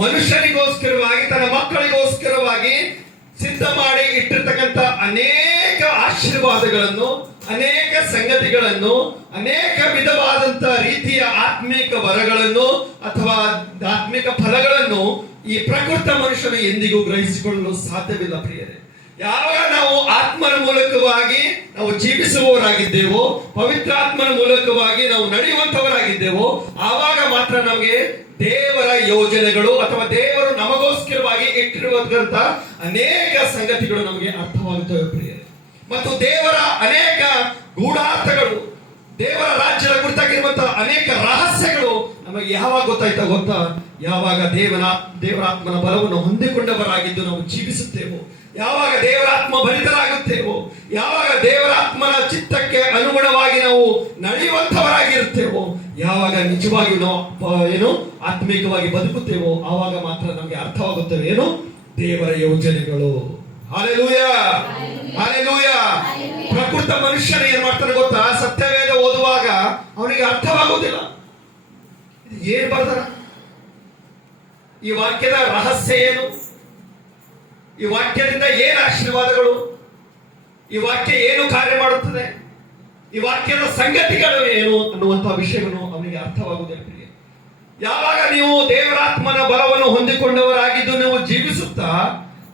ಮನುಷ್ಯನಿಗೋಸ್ಕರವಾಗಿ, ತನ್ನ ಮಕ್ಕಳಿಗೋಸ್ಕರವಾಗಿ ಸಿದ್ಧ ಮಾಡಿ ಇಟ್ಟಿರ್ತಕ್ಕಂಥ ಅನೇಕ ಆಶೀರ್ವಾದಗಳನ್ನು, ಅನೇಕ ಸಂಗತಿಗಳನ್ನು, ಅನೇಕ ವಿಧವಾದಂತ ರೀತಿಯ ಆತ್ಮಿಕ ವರಗಳನ್ನು ಅಥವಾ ಆತ್ಮಿಕ ಫಲಗಳನ್ನು ಈ ಪ್ರಕೃತ ಮನುಷ್ಯನು ಎಂದಿಗೂ ಗ್ರಹಿಸಿಕೊಳ್ಳಲು ಸಾಧ್ಯವಿಲ್ಲ ಪ್ರಿಯರೇ. ಯಾವಾಗ ನಾವು ಆತ್ಮನ ಮೂಲಕವಾಗಿ ನಾವು ಜೀವಿಸುವವರಾಗಿದ್ದೇವೋ, ಪವಿತ್ರಾತ್ಮನ ಮೂಲಕವಾಗಿ ನಾವು ನಡೆಯುವಂತವರಾಗಿದ್ದೇವೋ, ಆವಾಗ ಮಾತ್ರ ನಮಗೆ ದೇವರ ಯೋಜನೆಗಳು ಅಥವಾ ದೇವರು ನಮಗೋಸ್ಕರವಾಗಿ ಇಟ್ಟಿರುವಂತ ಅನೇಕ ಸಂಗತಿಗಳು ನಮಗೆ ಅರ್ಥವಾಗುತ್ತವೆ ಪ್ರಿಯರೇ. ಮತ್ತು ದೇವರ ಅನೇಕ ಗೂಢಾರ್ಥಗಳು, ದೇವರ ರಾಜ್ಯದ ಕುರಿತಾಗಿರುವಂತಹ ಅನೇಕ ರಹಸ್ಯಗಳು ನಮಗೆ ಯಾವಾಗ ಗೊತ್ತಾ? ಯಾವಾಗ ದೇವರಾತ್ಮನ ಬಲವನ್ನು ಹೊಂದಿಕೊಂಡವರಾಗಿದ್ದು ನಾವು ಜೀವಿಸುತ್ತೇವೋ, ಯಾವಾಗ ದೇವರಾತ್ಮ ಭರಿತರಾಗುತ್ತೇವೋ, ಯಾವಾಗ ದೇವರಾತ್ಮನ ಚಿತ್ತಕ್ಕೆ ಅನುಗುಣವಾಗಿ ನಾವು ನಡೆಯುವಂತವರಾಗಿರುತ್ತೇವೋ, ಯಾವಾಗ ನಿಜವಾಗಿಯೂ ನಾವು ಆತ್ಮಿಕವಾಗಿ ಬದುಕುತ್ತೇವೋ, ಆವಾಗ ಮಾತ್ರ ನಮಗೆ ಅರ್ಥವಾಗುತ್ತವೆ ದೇವರ ಯೋಜನೆಗಳು. Hallelujah, hallelujah. ಪ್ರಕೃತ ಮನುಷ್ಯನ ಏನ್ ಮಾಡ್ತಾನೆ ಗೊತ್ತಾ? ಸತ್ಯವೇದ ಓದುವಾಗ ಅವನಿಗೆ ಅರ್ಥವಾಗುವುದಿಲ್ಲ. ಏನ್ ಬರ್ದಾರ? ಈ ವಾಕ್ಯದ ರಹಸ್ಯ ಏನು? ಈ ವಾಕ್ಯದಿಂದ ಏನು ಆಶೀರ್ವಾದಗಳು? ಈ ವಾಕ್ಯ ಏನು ಕಾರ್ಯ ಮಾಡುತ್ತದೆ? ಈ ವಾಕ್ಯದ ಸಂಗತಿಗಳು ಏನು ಅನ್ನುವಂತಹ ವಿಷಯವನ್ನು ಅವನಿಗೆ ಅರ್ಥವಾಗುವುದಿಲ್ಲ. ಯಾವಾಗ ನೀವು ದೇವರಾತ್ಮನ ಬಲವನ್ನು ಹೊಂದಿಕೊಂಡವರಾಗಿದ್ದು ನೀವು ಜೀವಿಸುತ್ತಾ,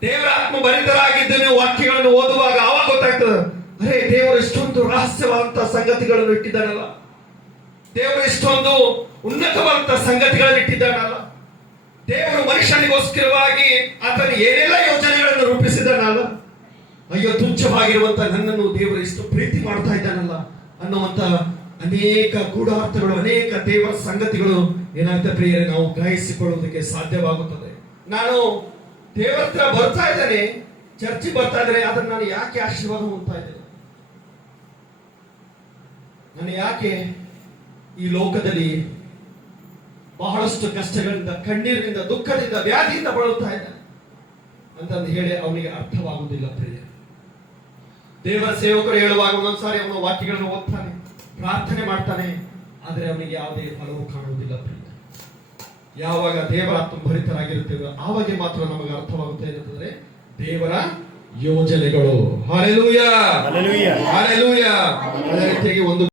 ದೇವರಾತ್ಮ ಭರಿತರಾಗಿದ್ದು ನೀವು ವಾಕ್ಯಗಳನ್ನು ಓದುವಾಗ ಆವಾಗ ಗೊತ್ತಾಗ್ತದೆ, ಅರೇ ದೇವರು ಇಷ್ಟೊಂದು ರಹಸ್ಯವಾದಂತಹ ಸಂಗತಿಗಳನ್ನು ಇಟ್ಟಿದ್ದಾನಲ್ಲ, ದೇವರು ಇಷ್ಟೊಂದು ಉನ್ನತವಾದಂತಹ ಸಂಗತಿಗಳನ್ನು ಇಟ್ಟಿದ್ದಾನಲ್ಲ, ದೇವರು ಮನುಷ್ಯನಿಗೋಸ್ಕರವಾಗಿ ಆತನ ಏನೆಲ್ಲ ಯೋಜನೆಗಳನ್ನು ರೂಪಿಸಿದ್ದಾನಲ್ಲ, ಅಯ್ಯೋ ತುಚ್ಛವಾಗಿರುವಂತ ನನ್ನನ್ನು ದೇವರು ಇಷ್ಟು ಪ್ರೀತಿ ಮಾಡ್ತಾ ಇದ್ದಾನಲ್ಲ ಅನ್ನುವಂತ ಅನೇಕ ಗೂಢಾರ್ಥಗಳು, ಅನೇಕ ದೇವರ ಸಂಗತಿಗಳು ಏನಾಗ್ತದೆ ಪ್ರಿಯರೇ, ನಾವು ಗ್ರಹಿಸಿಕೊಳ್ಳುವುದಕ್ಕೆ ಸಾಧ್ಯವಾಗುತ್ತದೆ. ನಾನು ದೇವರ ಹತ್ರ ಬರ್ತಾ ಇದ್ದೇನೆ, ಚರ್ಚಿಗೆ ಬರ್ತಾ ಇದ್ದೇನೆ, ಆದ್ರೆ ನಾನು ಯಾಕೆ ಆಶೀರ್ವಾದ ಹೊಂದ್ತಾ ಇದ್ದೇನೆ? ನಾನು ಯಾಕೆ ಈ ಲೋಕದಲ್ಲಿ ಬಹಳಷ್ಟು ಕಷ್ಟಗಳಿಂದ, ಕಣ್ಣೀರಿನಿಂದ, ದುಃಖದಿಂದ, ವ್ಯಾಧಿಯಿಂದ ಬಳಲ್ತಾ ಇದ್ದಾನೆ ಅಂತಂದು ಹೇಳಿ ಅವನಿಗೆ ಅರ್ಥವಾಗುವುದಿಲ್ಲ ಪ್ರಿಯ. ದೇವರ ಸೇವಕರು ಹೇಳುವಾಗ ಒಂದೊಂದ್ಸಾರಿ ಅವನ ವಾಕ್ಯಗಳನ್ನು ಓದ್ತಾನೆ, ಪ್ರಾರ್ಥನೆ ಮಾಡ್ತಾನೆ, ಆದರೆ ಅವನಿಗೆ ಯಾವುದೇ ಫಲವು ಕಾಣುವುದಿಲ್ಲ ಪ್ರಿಯ. ಯಾವಾಗ ದೇವರಾತ್ಮ ಭರಿತರಾಗಿರುತ್ತೇವೆ ಆವಾಗ ಮಾತ್ರ ನಮಗೆ ಅರ್ಥವಾಗುತ್ತಾ ಇರುತ್ತದೆ ದೇವರ ಯೋಜನೆಗಳು. Hallelujah, hallelujah. ಅದೇ ರೀತಿಯಾಗಿ ಒಂದು